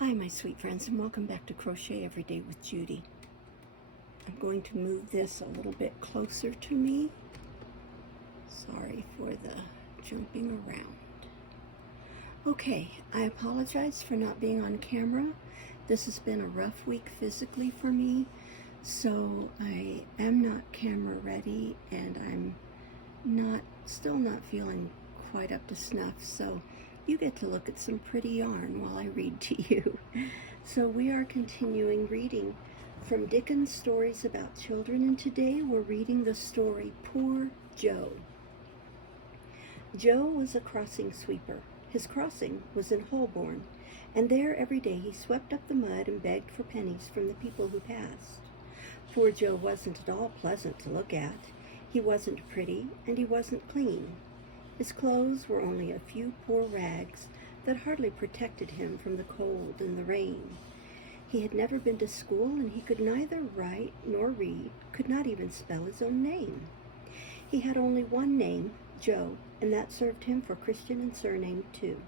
Hi, my sweet friends, and welcome back to Crochet Every Day with Judy. I'm going to move this a little bit closer to me. Sorry for the jumping around. Okay, I apologize for not being on camera. This has been a rough week physically for me, so I am not camera ready, and I'm still not feeling quite up to snuff, so you get to look at some pretty yarn while I read to you. So we are continuing reading from Dickens' stories about children, and today we're reading the story Poor Joe. Joe was a crossing sweeper. His crossing was in Holborn, and there every day he swept up the mud and begged for pennies from the people who passed. Poor Joe wasn't at all pleasant to look at. He wasn't pretty, and he wasn't clean. His clothes were only a few poor rags that hardly protected him from the cold and the rain. He had never been to school, and he could neither write nor read, could not even spell his own name. He had only one name, Joe, and that served him for Christian and surname too.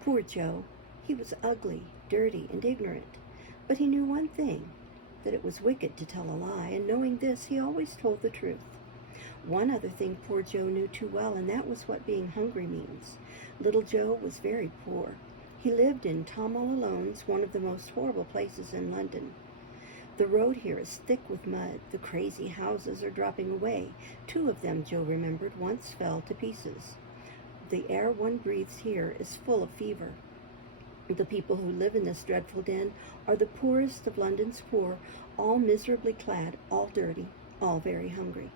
Poor Joe, he was ugly, dirty, and ignorant, but he knew one thing, that it was wicked to tell a lie, and knowing this, he always told the truth. One other thing poor Joe knew too well, and that was what being hungry means. Little Joe was very poor. He lived in Tom All Alone's, one of the most horrible places in London. The road here is thick with mud. The crazy houses are dropping away. 2 of them, Joe remembered, once fell to pieces. The air one breathes here is full of fever. The people who live in this dreadful den are the poorest of London's poor, all miserably clad, all dirty, all very hungry.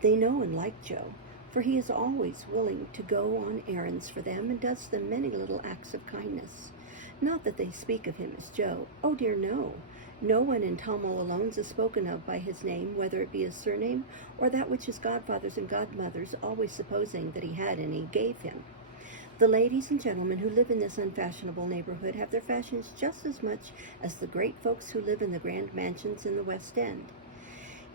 They know and like Joe, for he is always willing to go on errands for them and does them many little acts of kindness. Not that they speak of him as Joe. Oh dear, no. No one in Tom All Alone's is spoken of by his name, whether it be his surname or that which his godfathers and godmothers, always supposing that he had any, gave him. The ladies and gentlemen who live in this unfashionable neighborhood have their fashions just as much as the great folks who live in the grand mansions in the West End.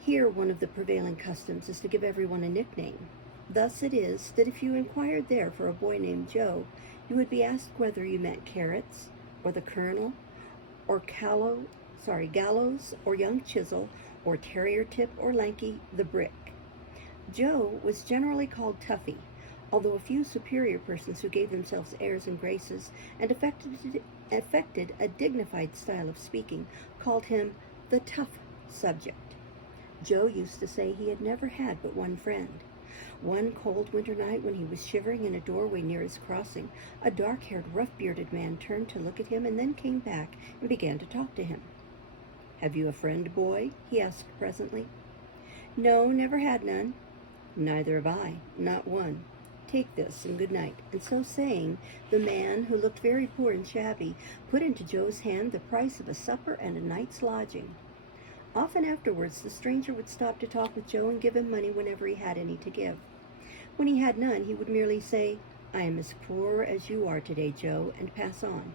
Here, one of the prevailing customs is to give everyone a nickname. Thus it is that if you inquired there for a boy named Joe, you would be asked whether you meant Carrots, or the Colonel, or Gallows, or Young Chisel, or Terrier Tip, or Lanky the Brick. Joe was generally called Tuffy, although a few superior persons who gave themselves airs and graces and affected a dignified style of speaking called him the tough subject. Joe used to say he had never had but one friend. One cold winter night, when he was shivering in a doorway near his crossing, a dark-haired, rough-bearded man turned to look at him and then came back and began to talk to him. "Have you a friend, boy?" he asked presently. "No, never had none." "Neither have I, not one. Take this, and good night." And so saying, the man, who looked very poor and shabby, put into Joe's hand the price of a supper and a night's lodging. Often afterwards, the stranger would stop to talk with Joe and give him money whenever he had any to give. When he had none, he would merely say, "I am as poor as you are today, Joe," and pass on.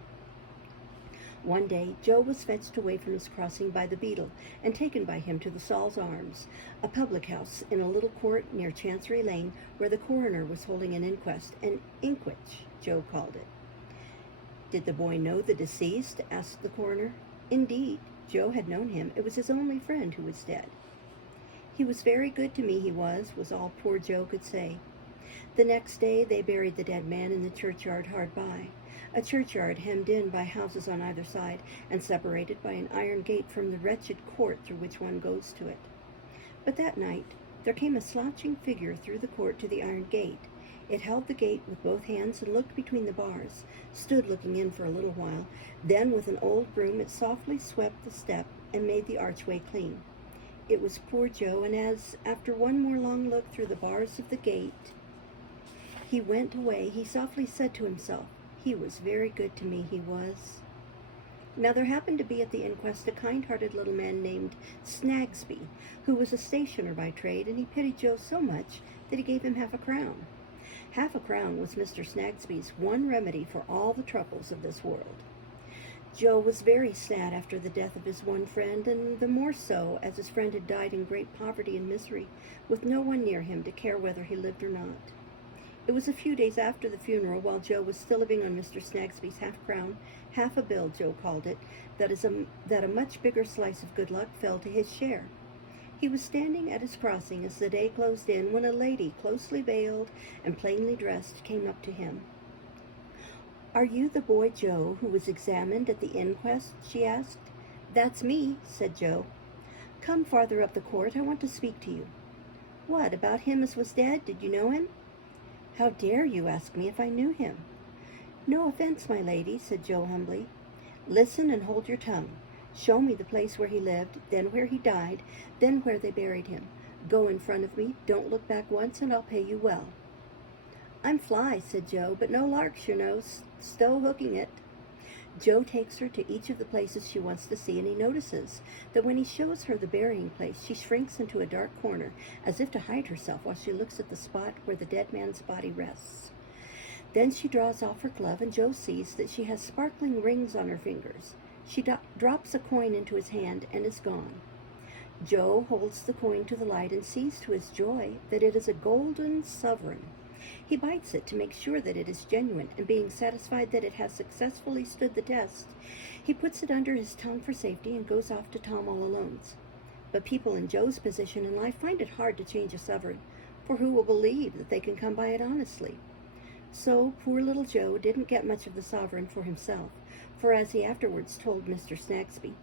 One day, Joe was fetched away from his crossing by the Beadle and taken by him to the Saul's Arms, a public house in a little court near Chancery Lane, where the coroner was holding an inquest, an inquich, Joe called it. "Did the boy know the deceased?" asked the coroner. Indeed, Joe had known him. It was his only friend who was dead. "He was very good to me, he was all poor Joe could say. The next day they buried the dead man in the churchyard hard by, a churchyard hemmed in by houses on either side and separated by an iron gate from the wretched court through which one goes to it. But that night there came a slouching figure through the court to the iron gate. It held the gate with both hands and looked between the bars, stood looking in for a little while. Then with an old broom it softly swept the step and made the archway clean. It was poor Joe, and as, after one more long look through the bars of the gate, he went away, he softly said to himself, "He was very good to me, he was." Now there happened to be at the inquest a kind-hearted little man named Snagsby, who was a stationer by trade, and he pitied Joe so much that he gave him half a crown. Half a crown was Mr. Snagsby's one remedy for all the troubles of this world. Joe was very sad after the death of his one friend, and the more so as his friend had died in great poverty and misery, with no one near him to care whether he lived or not. It was a few days after the funeral, while Joe was still living on Mr. Snagsby's half-crown, half-a-bill, Joe called it, that a much bigger slice of good luck fell to his share. He was standing at his crossing as the day closed in when a lady, closely veiled and plainly dressed, came up to him. "Are you the boy Joe who was examined at the inquest?" she asked. "That's me," said Joe. "Come farther up the court. I want to speak to you." "What, about him as was dead? Did you know him?" "How dare you ask me if I knew him?" "No offense, my lady," said Joe humbly. "Listen and hold your tongue. Show me the place where he lived, then where he died, then where they buried him. Go in front of me, don't look back once, and I'll pay you well." "I'm fly," said Joe, "but no larks, you know, stow hooking it." Joe takes her to each of the places she wants to see, and he notices that when he shows her the burying place, she shrinks into a dark corner, as if to hide herself while she looks at the spot where the dead man's body rests. Then she draws off her glove, and Joe sees that she has sparkling rings on her fingers. She drops a coin into his hand and is gone. Joe holds the coin to the light and sees to his joy that it is a golden sovereign. He bites it to make sure that it is genuine, and being satisfied that it has successfully stood the test, he puts it under his tongue for safety and goes off to Tom all Alone's. But people in Joe's position in life find it hard to change a sovereign, for who will believe that they can come by it honestly? So poor little Joe didn't get much of the sovereign for himself, for as he afterwards told Mr. Snagsby,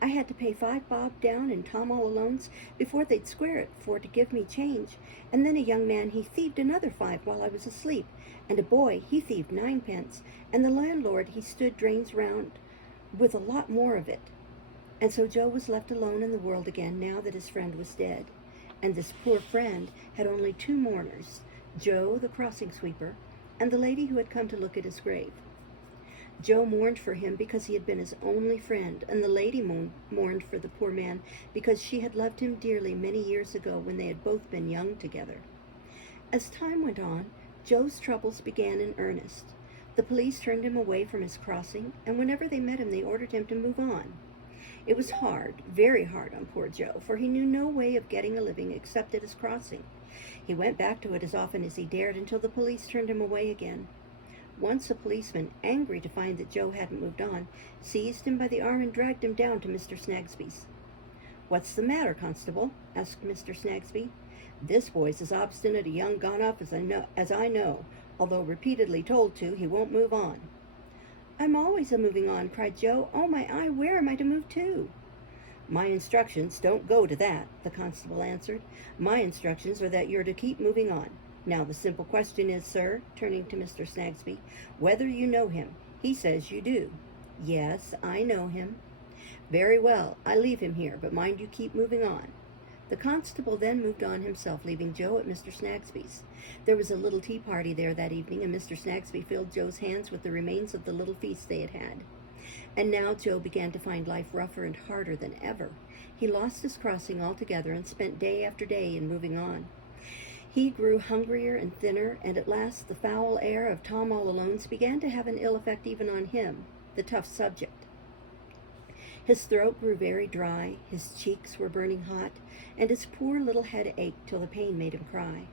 "I had to pay 5 bob down in Tom all Alone's before they'd square it for to give me change, and then a young man he thieved another 5 while I was asleep, and a boy he thieved 9 pence, and the landlord he stood drains round with a lot more of it." And so Joe was left alone in the world again now that his friend was dead, and this poor friend had only 2 mourners, Joe the crossing sweeper, and the lady who had come to look at his grave. Joe mourned for him because he had been his only friend, and the lady mourned for the poor man because she had loved him dearly many years ago when they had both been young together. As time went on, Joe's troubles began in earnest. The police turned him away from his crossing, and whenever they met him, they ordered him to move on. It was hard, very hard on poor Joe, for he knew no way of getting a living except at his crossing. He went back to it as often as he dared until the police turned him away again. Once a policeman, angry to find that Joe hadn't moved on, seized him by the arm and dragged him down to Mr. Snagsby's. "What's the matter, constable?" asked Mr. Snagsby. "This boy's as obstinate a young gone-off as I know, although repeatedly told to, he won't move on." "I'm always a-moving on," cried Joe. "Oh, my eye, where am I to move to?" "My instructions don't go to that," the constable answered. "My instructions are that you're to keep moving on. Now, the simple question is, sir," turning to Mr. Snagsby, "whether you know him. He says you do." "Yes, I know him." "Very well, I leave him here, but mind you keep moving on." The constable then moved on himself, leaving Joe at Mr. Snagsby's. There was a little tea party there that evening, and Mr. Snagsby filled Joe's hands with the remains of the little feast they had had. And now Joe began to find life rougher and harder than ever. He lost his crossing altogether and spent day after day in moving on. He grew hungrier and thinner, and at last the foul air of Tom all Alone's began to have an ill effect even on him, the tough subject. His throat grew very dry, his cheeks were burning hot, and his poor little head ached till the pain made him cry.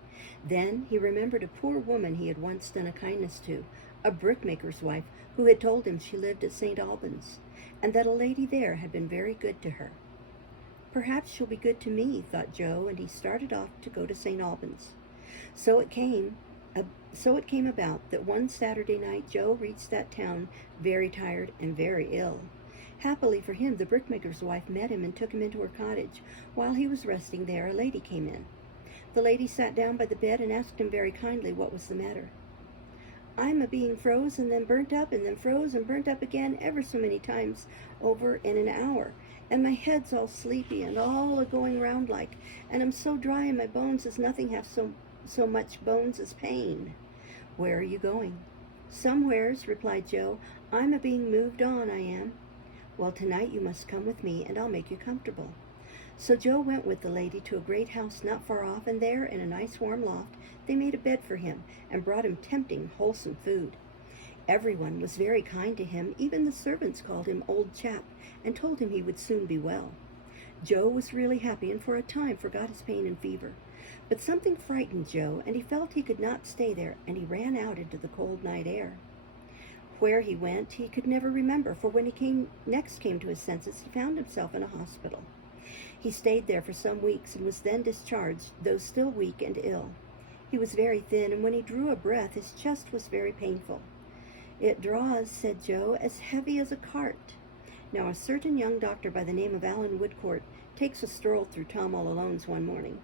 Then he remembered a poor woman he had once done a kindness to, a brickmaker's wife, who had told him she lived at St. Albans, and that a lady there had been very good to her. "Perhaps she'll be good to me," thought Joe, and he started off to go to St. Albans. So it came about that one Saturday night Joe reached that town very tired and very ill. Happily for him, the brickmaker's wife met him and took him into her cottage. While he was resting there, a lady came in. The lady sat down by the bed and asked him very kindly what was the matter. "I'm a-being froze and then burnt up and then froze and burnt up again ever so many times over in an hour. And my head's all sleepy and all a-going round like, and I'm so dry in my bones as nothing have so much bones as pain." "Where are you going?" "Somewheres," replied Joe. "I'm a-being moved on, I am." "Well, tonight you must come with me, and I'll make you comfortable." So Joe went with the lady to a great house not far off, and there, in a nice warm loft, they made a bed for him, and brought him tempting, wholesome food. Everyone was very kind to him. Even the servants called him old chap, and told him he would soon be well. Joe was really happy, and for a time forgot his pain and fever. But something frightened Joe, and he felt he could not stay there, and he ran out into the cold night air. Where he went he could never remember, for when he next came to his senses, he found himself in a hospital. He stayed there for some weeks and was then discharged, though still weak and ill. He was very thin, and when he drew a breath, his chest was very painful. "It draws," said Joe, "as heavy as a cart." Now a certain young doctor by the name of Allan Woodcourt takes a stroll through Tom all Alone's one morning.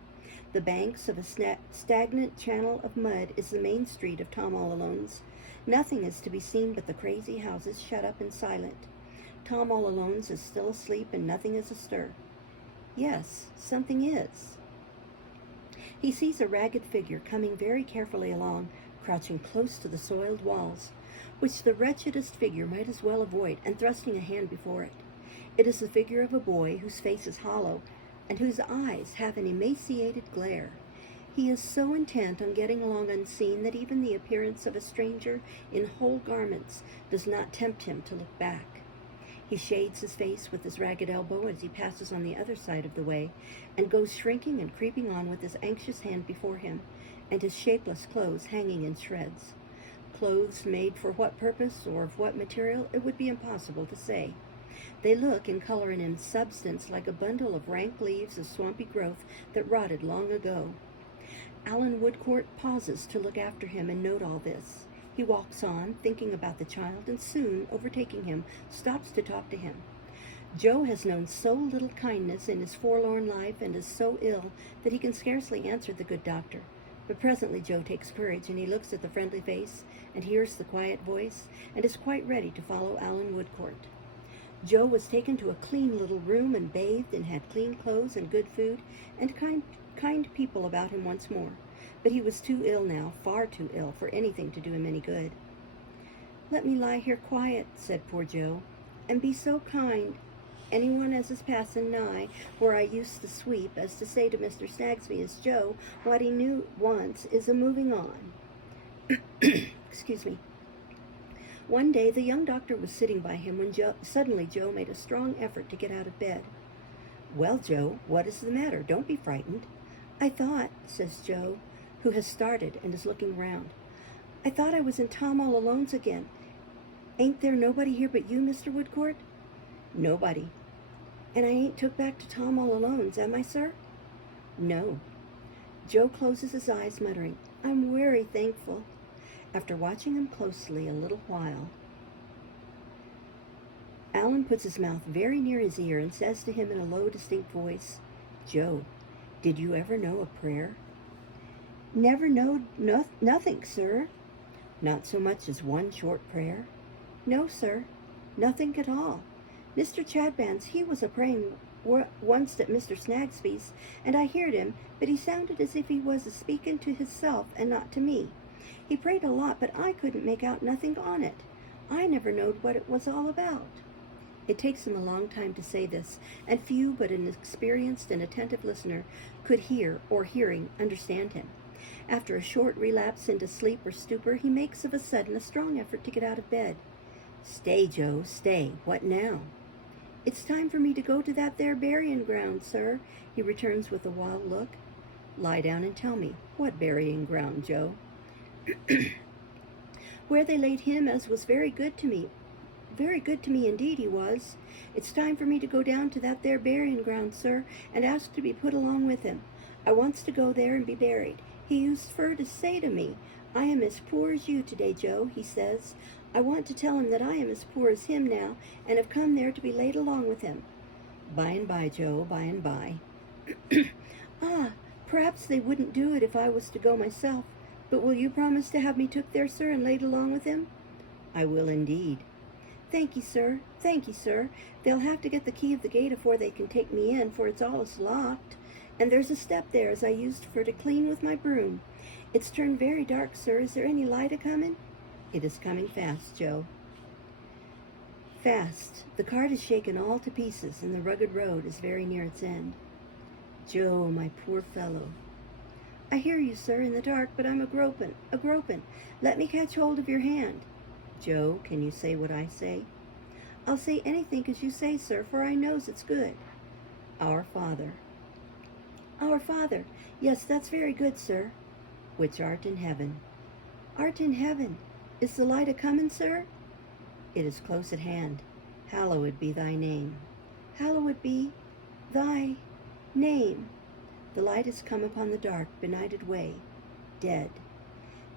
The banks of a stagnant channel of mud is the main street of Tom all Alone's. Nothing is to be seen but the crazy houses shut up and silent. Tom all Alone's is still asleep and nothing is astir. Yes, something is. He sees a ragged figure coming very carefully along, crouching close to the soiled walls, which the wretchedest figure might as well avoid, and thrusting a hand before it. It is the figure of a boy whose face is hollow, and whose eyes have an emaciated glare. He is so intent on getting along unseen that even the appearance of a stranger in whole garments does not tempt him to look back. He shades his face with his ragged elbow as he passes on the other side of the way, and goes shrinking and creeping on with his anxious hand before him, and his shapeless clothes hanging in shreds. Clothes made for what purpose or of what material, it would be impossible to say. They look in color and in substance like a bundle of rank leaves of swampy growth that rotted long ago. Allan Woodcourt pauses to look after him and note all this. He walks on, thinking about the child, and soon, overtaking him, stops to talk to him. Joe has known so little kindness in his forlorn life and is so ill that he can scarcely answer the good doctor. But presently Joe takes courage, and he looks at the friendly face and hears the quiet voice, and is quite ready to follow Allan Woodcourt. Joe was taken to a clean little room and bathed and had clean clothes and good food and kind people about him once more. But he was too ill now, far too ill, for anything to do him any good. "Let me lie here quiet," said poor Joe, "and be so kind, anyone as is passing nigh where I used to sweep, as to say to Mr. Snagsby as Joe what he knew once is a-moving on." Excuse me. One day the young doctor was sitting by him when suddenly Joe made a strong effort to get out of bed. "Well, Joe, what is the matter? Don't be frightened." "I thought," says Joe, who has started and is looking round, "I thought I was in Tom all Alone's again. Ain't there nobody here but you, Mr. Woodcourt?" "Nobody." "And I ain't took back to Tom all Alone's, am I, sir?" "No." Joe closes his eyes, muttering, "I'm wery thankful." After watching him closely a little while, Allan puts his mouth very near his ear and says to him in a low, distinct voice, "Joe, did you ever know a prayer?" "Never knowed nothing, sir." "Not so much as one short prayer?" "No, sir, nothing at all. Mr. Chadbands, he was a-praying once at Mr. Snagsby's, and I heard him, but he sounded as if he was a-speaking to hisself and not to me. He prayed a lot, but I couldn't make out nothing on it. I never knowed what it was all about." It takes him a long time to say this, and few but an experienced and attentive listener could hear, or hearing, understand him. After a short relapse into sleep or stupor, he makes of a sudden a strong effort to get out of bed. "Stay, Joe, stay. What now?" "It's time for me to go to that there burying ground, sir," he returns with a wild look. "Lie down and tell me. What burying ground, Joe?" "Where they laid him as was very good to me. Very good to me indeed he was. It's time for me to go down to that there burying ground, sir, and ask to be put along with him. I wants to go there and be buried. He used fur to say to me, 'I am as poor as you today, Joe,' he says. I want to tell him that I am as poor as him now, and have come there to be laid along with him." "By and by, Joe, by and by." "Ah, perhaps they wouldn't do it if I was to go myself. But will you promise to have me took there, sir, and laid along with him?" "I will indeed." Thank you, sir. Thank you, sir. They'll have to get the key of the gate afore they can take me in, for it's allus locked. And there's a step there as I used for to clean with my broom. It's turned very dark, sir. Is there any light a-comin'?" "It is coming fast, Joe." Fast. The cart is shaken all to pieces, and the rugged road is very near its end. "Joe, my poor fellow." "I hear you, sir, in the dark, but I'm a-gropin'. Let me catch hold of your hand." "Joe, can you say what I say?" "I'll say anything as you say, sir, for I knows it's good." "Our Father." Our Father. Yes, that's very good, sir. Which art in heaven. Art in heaven. Is the light a-comin', sir? It is close at hand. Hallowed be thy name. Hallowed be thy name. The light has come upon the dark, benighted way. Dead.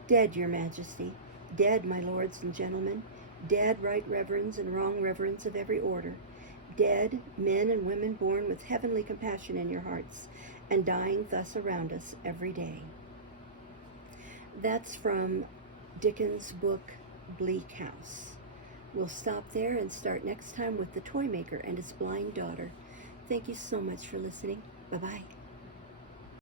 Dead, your majesty. Dead, my lords and gentlemen. Dead, right reverends and wrong reverends of every order. Dead, men and women born with heavenly compassion in your hearts, and dying thus around us every day. That's from Dickens' book, Bleak House. We'll stop there and start next time with the toy maker and his blind daughter. Thank you so much for listening. Bye-bye.